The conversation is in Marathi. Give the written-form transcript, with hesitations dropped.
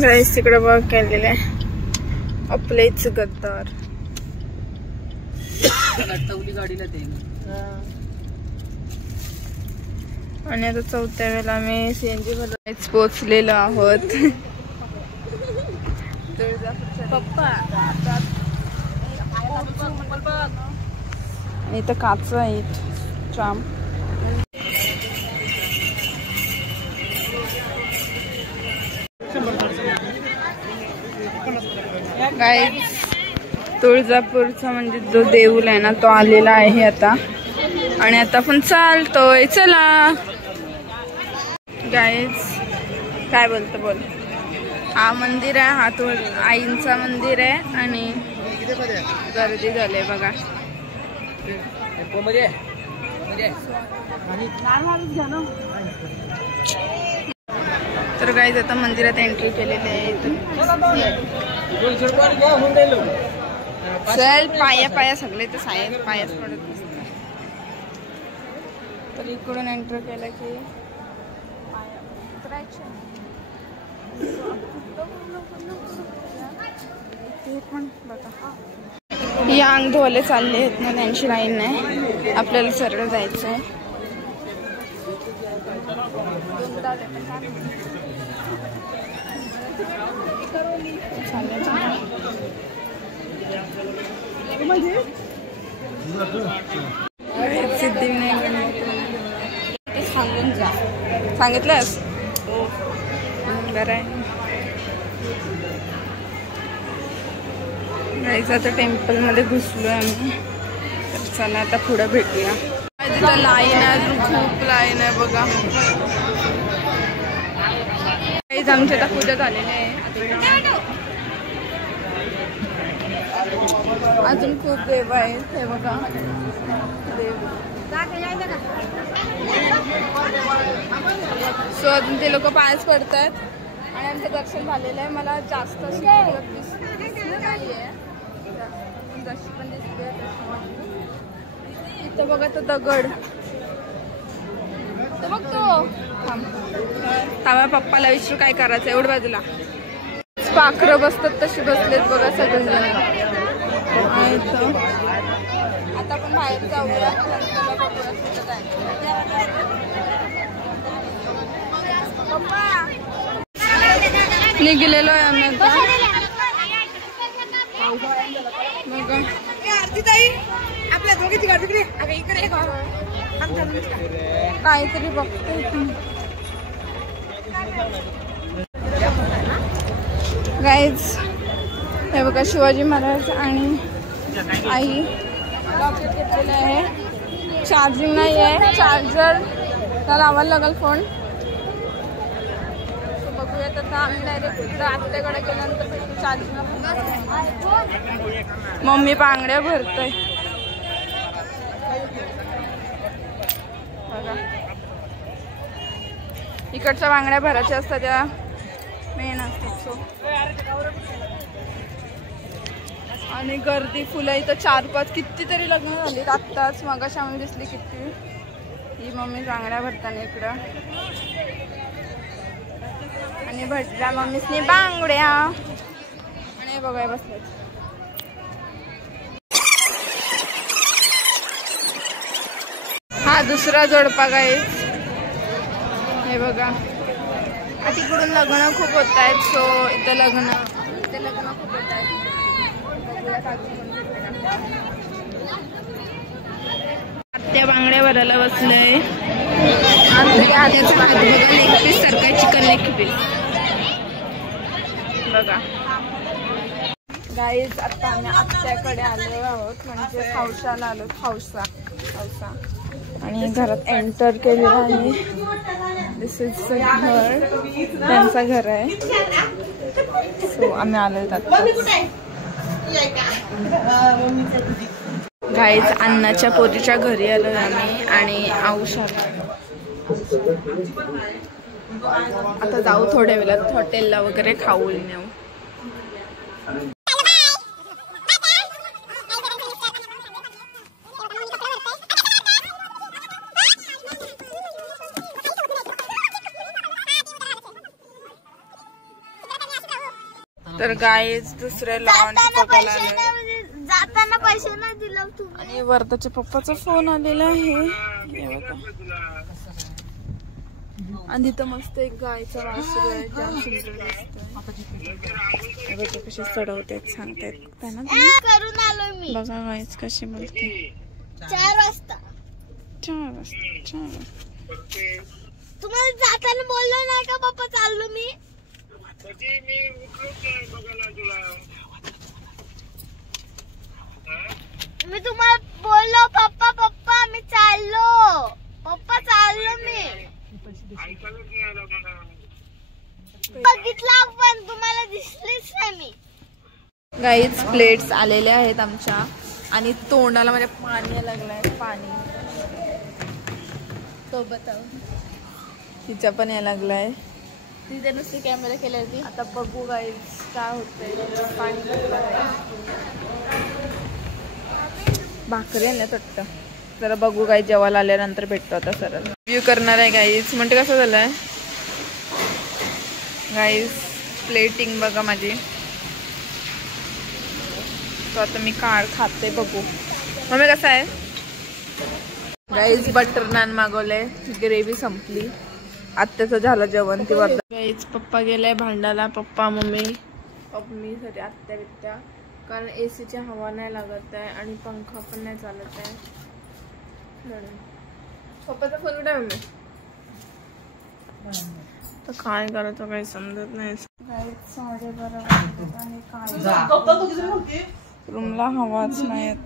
गाईस तिकडे बघ केलेलं आहे आपलेच गद्दार गाडीला ते आणि आता चौथ्या वेळेला आम्ही सीएनजी भरलाच पोचलेलो आहोत. इथं काच आहे जाम. गाईस तुळजापूरचा म्हणजे जो देऊळ आहे ना तो आलेला आहे आता आणि आता पण चालतोय. चला गाईस काय बोलतो बोल. हा मंदिर आहे, हा तुळ आईंचा मंदिर आहे आणि गर्दी झाली बघा. तर गाईस आता मंदिरात एंट्री केलेली आहे. चल पाया पाया सगळे तर साहेब पायाच पडत नसतं. तर इकडून एंटर केलं की पाया उतरायचे. ते पण बघा ही अंग धुवाले चालले आहेत ना त्यांची लाईन नाही. आपल्याला सरळ जायचं आहे. सिद्धिविनायक सांगून जा. सांगितलंस बरं आहे. जायचं आता टेम्पल मध्ये घुसलोय आम्ही. तर चला आता पुढे भेटूया. तिथं लाईन आहे, अजून खूप लाईन आहे बघा. आमच्या आता पूजा झालेली आहे. अजून खूप देव आहेत हे बघा. देव सो अजून ते लोक पायच पडतात आणि आमचं दर्शन झालेलं आहे. मला जास्त अशी नाहीये जशी पण दिसते. इथं बघा तो दगड तो बघ तो. थांबा पप्पाला विचारू काय करायचं. एवढं बाजूला पाखरं बसतात तशी बसलेत बघा सगळेजण. आता पण बाहेर जाऊया. निघलेलो आहे आम्ही आता. आपल्या दोघीची गाडी इकडे काहीतरी बघतो गाईज. हे बघा शिवाजी महाराज आणि आई लॉकेट घेतलेलं आहे. चार्जिंग नाही आहे. चार्जर तर लावायला लागेल फोन. बघूयात आता आम्ही डायरेक्ट आत्याकडे गेल्यानंतर चार्जिंग. मम्मी बांगड्या भरतोय बघा. इकडच्या बांगड्या भरायच्या असतात त्या मेन असतात. सो आणि गर्दी फुलं इथं 4-5 कितीतरी लग्न झालीत आत्ताच. मगाशी आम्ही दिसली किती. ही मम्मी बांगड्या भरताना इकडं आणि भटल्या मम्मीसनी बांगड्या आणि बघाय बसलेत. हा दुसरा जोडपा गाईस. हे बघा तिकडून लग्न खूप होत आहेत. सो इथे लग्न खूप होत आहेत. आत्या बांगड्या भरायला बसलंय. आत्याचं बघा लेग पीस सारखं चिकन लेग पीस बघा. गाईज आता आम्ही आत्याकडे आलो आहोत म्हणजे हौशाला आलो. हौसा आणि घरात एंटर केलेलं आहे. दिस इज घर. त्यांचं घर आहे. सो आम्ही आलोय आता. गाईज अण्णाच्या पोरीच्या घरी आलोय आम्ही आणि औषध. आता जाऊ थोड्या वेळात हॉटेलला वगैरे खाऊन येऊ. तर गाईज दुसऱ्या लॉन्च जाताना पैसे नाही दिला तू. आणि वर्धाच्या पप्पाचा फोन आलेला आहे. हे बघा. आणि तिथं मस्त एक गायचा वासरू आहे. जाम सुंदर दिसतोय. बघा कशी चढवतायत सांगतायत त्यांना. करून आलो मी. बघा गाईज कशी बोलते. 4 वाजता. 4 वाजता. तुम्हाला जाताना बोललो नाही का पप्पा चाललो मी. मी तुम्हाला बोललो पप्पा पप्पा मी चाललो. पप्पा चाललो मी. बघितला पण तुम्हाला दिसलीच नाही मी. गाईज प्लेट्स आलेल्या आहेत आमच्या. आणि तोंडाला म्हणजे पाणी लागलंय. पाणी सोबत तिच्या पण यायला लागलाय. तिथे नुसती कॅमेरा केली होती. आता बघू गाईज काय होतंय. पाणी भाकरी आणल्यात वाटतं. जरा बघू गाईज जेवायला आल्यानंतर भेटतो आता सरळ. रिव्ह्यू करणार आहे गाईज. म्हणते कसं झालंय गाईज. प्लेटिंग बघा माझी. तो आता मी खाते बघू. मम्मी कसं आहे गाईज. बटर नान मागवलंय. ग्रेव्ही संपली. आत्याचं झालं जेवण. ती वर्धा. गाईज पप्पा गेलाय भांडाला. पप्पा मम्मी साठी आत्या बित्या. कारण एसीची हवा नाही लागत आहे आणि पंखा पण नाही चालत आहे. पप्पाचा फोन कुठे मम्मी. तर काय करायचं काही समजत नाही. 12:30 रूमला हवाच नाही येत.